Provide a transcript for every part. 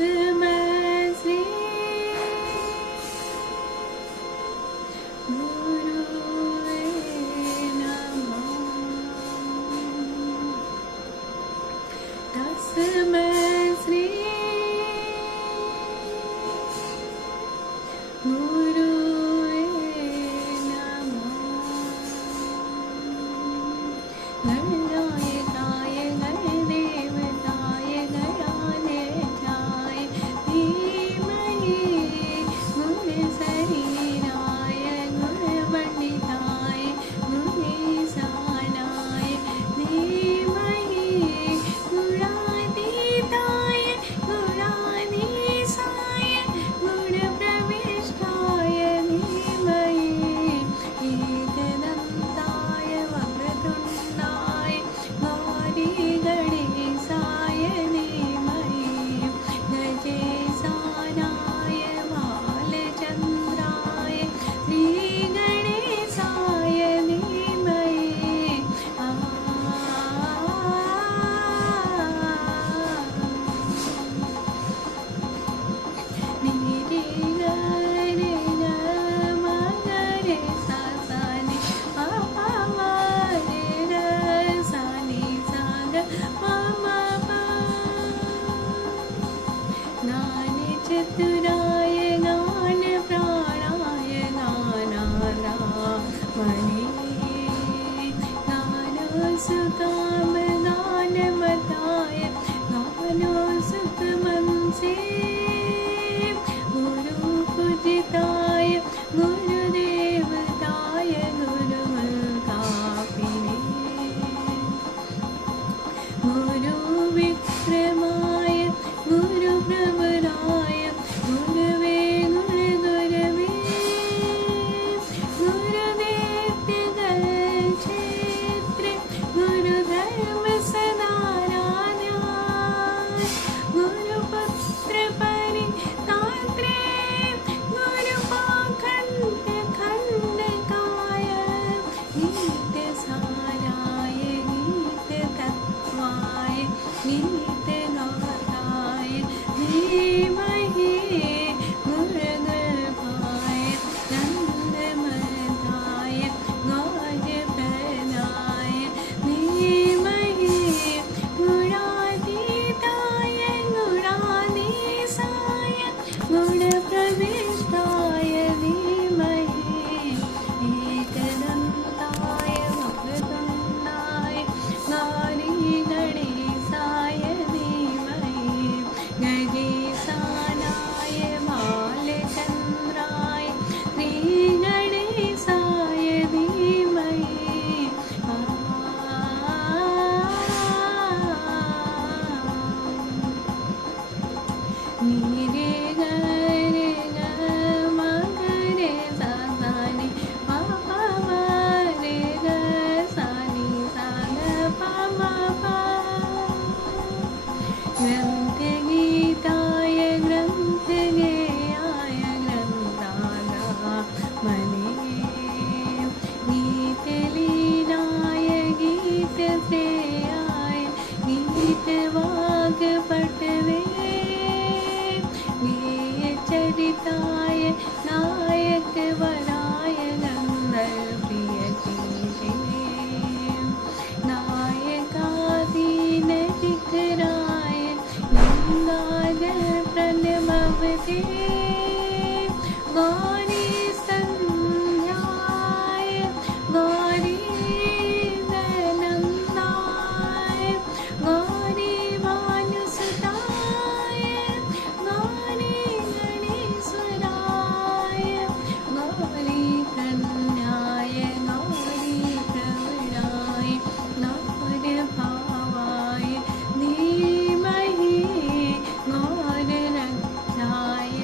तस्मै श्री गुरुवे नमः। तस्मै श्री गुरुवे नमः। गणनायकाय गणदेवताय गणाध्यक्षाय धीमहि गुणशरीराय गुणपण्डिताय गुणेशानाय धीमहि गुणातीताय गुणाधीशाय गुणप्रविष्टाय धीमहि एकदन्ताय वक्रतुण्डाय गौरी गणेशाय धीमहि गजेशानाय बालचन्द्राय श्रीगणेशाय धीमहि निरे गरे ग मगरे सा सा नि पा पा मा रे ग सा नि सा ग पा मा पा। ज्ञाने चतुराय ज्ञान प्राणाय ज्ञानारामणे ज्ञानसुकाम ज्ञानमताय ज्ञानसुखमंसे गुरुपूजिताय गुरुदेवताय गुरुमूर्खापिने गुरुविक्रमाय गुरुप्रवराय गुरुवे गुरुगुरवे गुरुदैत्यगलक्षेत्रे गुरुधर्मसदाराध्याय गुरुपुत्रपरितात्रे गुरुपाखण्डखण्डकाय गीतसाराय गीततत्त्वाय गीतगाताय धीमहि गुरुगर्भाय नन्दमदाय गौरप्रदाय धीमहि गुणातीताय गुणाधीशाय गुणप्रविष्टाय धीमहि एकदन्ताय वक्रतुण्डाय गौरी गणेशाय धीमहि गजेशानाय बालचन्द्राय श्रीगणेशाय धीमहि निरे गरे ग मगरे सा सा नि पा पा मा रे ग सा नि सा ग पा मा पा। ग्रन्थगीताय ग्रन्थगेयाय ग्रन्थानामने गीतलीलाय गीतश्रेयाय गीतवाग्पटवे गेयचरिताय नायकवराय गन्धर्वप्रियकीर्ते नायकादीनशिखराय गङ्गाजलप्रणमवते गौरीसन्ध्याय गौरीनन्दाय गौरीभानुसुताय गौरीगणेश्वराय गौरीकन्याय गौरीप्रवराय गौरभावाय धीमहि गौररक्षाय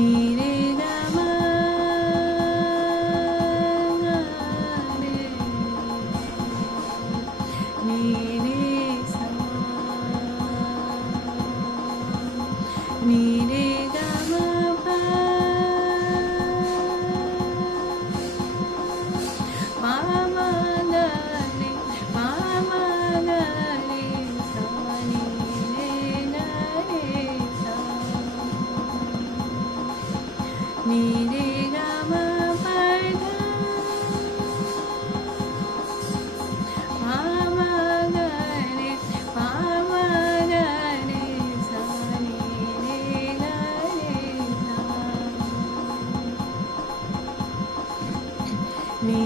నీ రే గ మ గ రే నీ రే సా నీ రే గ మ ప మా మ గ రే మా మ గ రే సా నీ రే గ రే సా నీ రే గ మ ప ధ మా మ గ రే మా మ గ రే సా నీ రే గ రే సా నీ